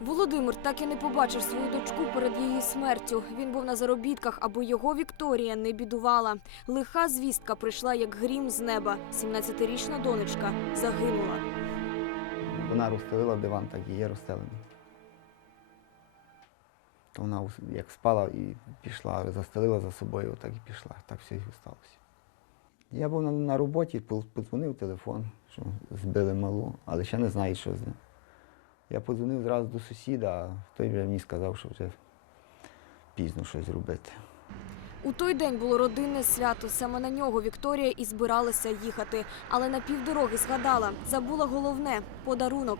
Володимир так і не побачив свою дочку перед її смертю. Він був на заробітках, аби його Вікторія не бідувала. Лиха звістка прийшла як грім з неба. 17-річна донечка загинула. Вона розстелила диван, так і є розстелений. То вона як спала і пішла, застелила за собою, так і пішла. Так все і сталося. Я був на, на роботі, подзвонив телефон, що збили малу, але ще не знаю, що з ним. Я подзвонив зразу до сусіда, а той вже мені сказав, що вже пізно щось робити. У той день було родинне свято. Саме на нього Вікторія і збиралася їхати. Але на півдороги згадала, забула головне подарунок.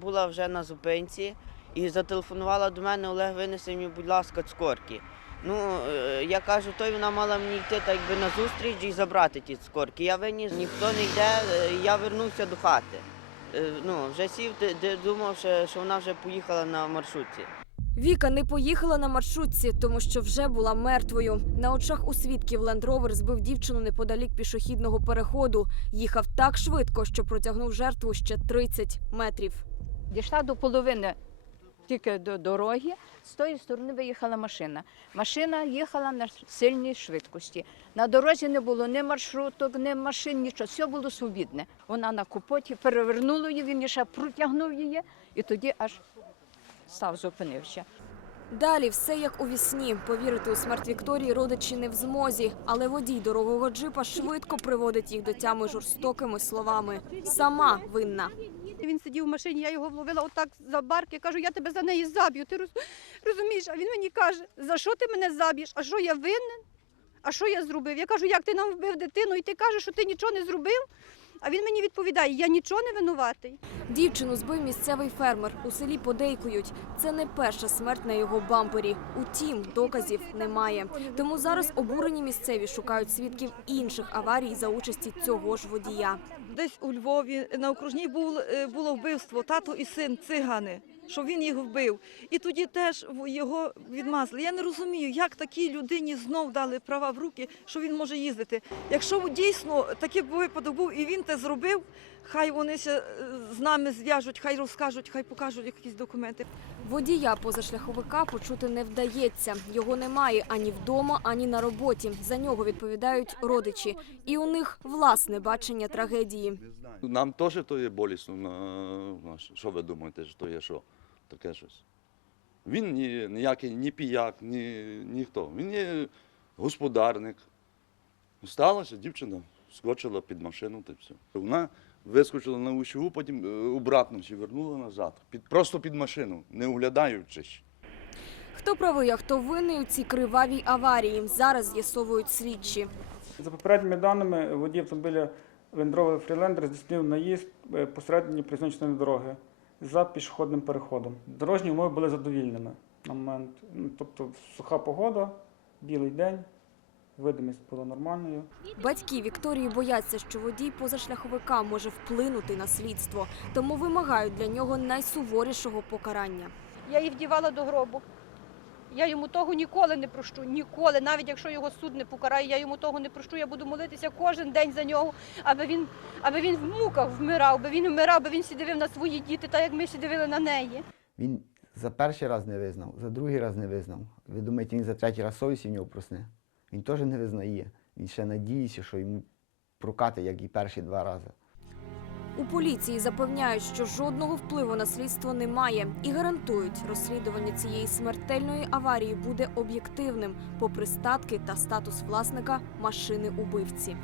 Була вже на зупинці і зателефонувала до мене Олег, винеси мені, будь ласка, цукорки. Ну, е, я кажу, той вона мала мені йти так якби на зустріч і забрати ті цукорки. Я виніс, ніхто не йде, е, я вернувся до хати. Е, Ну, вже сів, де- де думав, що що вона вже поїхала на маршрутці. Віка не поїхала на маршрутці, тому що вже була мертвою. На очах у свідків лендровер збив дівчину неподалік пішохідного переходу. Їхав так швидко, що протягнув жертву ще 30 метрів. Дійшла до половини тільки до дороги, з тої сторони виїхала машина. Машина їхала на сильній швидкості. На дорозі не було ні маршруток, ні машин, нічого. Все було свобідне. Вона на капоті перевернула її, він ще протягнув її, і тоді аж став зупинився. Далі все як у вісні. Повірити у смерть Вікторії родичі не в змозі, але водій дорогого джипа швидко приводить їх до тями жорстокими словами. Сама винна. Він сидів в машині, я його вловила отак за барки. Кажу, я тебе за неї заб'ю. Ти розумієш? А він мені каже, за що ти мене заб'єш? А що я винен? А що я зробив? Я кажу, як ти нам вбив дитину, і ти кажеш, що ти нічого не зробив? А він мені відповідає, я нічого не винуватий. Дівчину збив місцевий фермер. У селі подейкують. Це не перша смерть на його бампері. Утім, доказів немає. Тому зараз обурені місцеві шукають свідків інших аварій за участі цього ж водія. Десь у Львові на окружній е, було вбивство, тато і син цигани, що він їх вбив. І тоді теж його відмазали. Я не розумію, як такій людині знов дали права в руки, що він може їздити. Якщо дійсно такий випадок був і він те зробив, хай вони ще з нами зв'яжуть, хай розкажуть, хай покажуть якісь документи. Водія позашляховика почути не вдається. Його немає ані вдома, ані на роботі. За нього відповідають родичі. І у них власне бачення трагедії. Нам теж то є болісно. на- що- ви думаєте, що то є що? Таке щось. Він ні, ніякий ні піяк, ні, ніхто. Він є господарник. Сталося, дівчина скочила під машину та все. Вона вискочила на ущугу, потім е, обратно ще вернула назад. Під, просто під машину, не оглядаючись. Хто правий, а хто винний у цій кривавій аварії? Зараз з'ясовують слідчі. За попередніми даними, водій автомобіля Rover Freelander здійснив наїзд е, посередині призначеної дороги за пішохідним переходом. Дорожні умови були задовільними на момент. Ну, Тобто суха погода, білий день, видимість була нормальною. Батьки Вікторії бояться, що водій позашляховика може вплинути на слідство, тому вимагають для нього найсуворішого покарання. Я її вдівала до гробу. Я йому того ніколи не прощу. Ніколи, навіть якщо його суд не покарає, я йому того не прощу. Я буду молитися кожен день за нього, аби він, аби він в муках вмирав, аби він вмирав, аби він всі дивив на свої діти, так як ми всі дивили на неї. Він за перший раз не визнав, за другий раз не визнав. Ви думаєте, він за третій раз совісті в нього просне? Він теж не визнає. Він ще надіється, що йому прокати, як і перші два рази. У поліції запевняють, що жодного впливу на слідство немає і гарантують, розслідування цієї смертельної аварії буде об'єктивним, попри статки та статус власника машини убивці.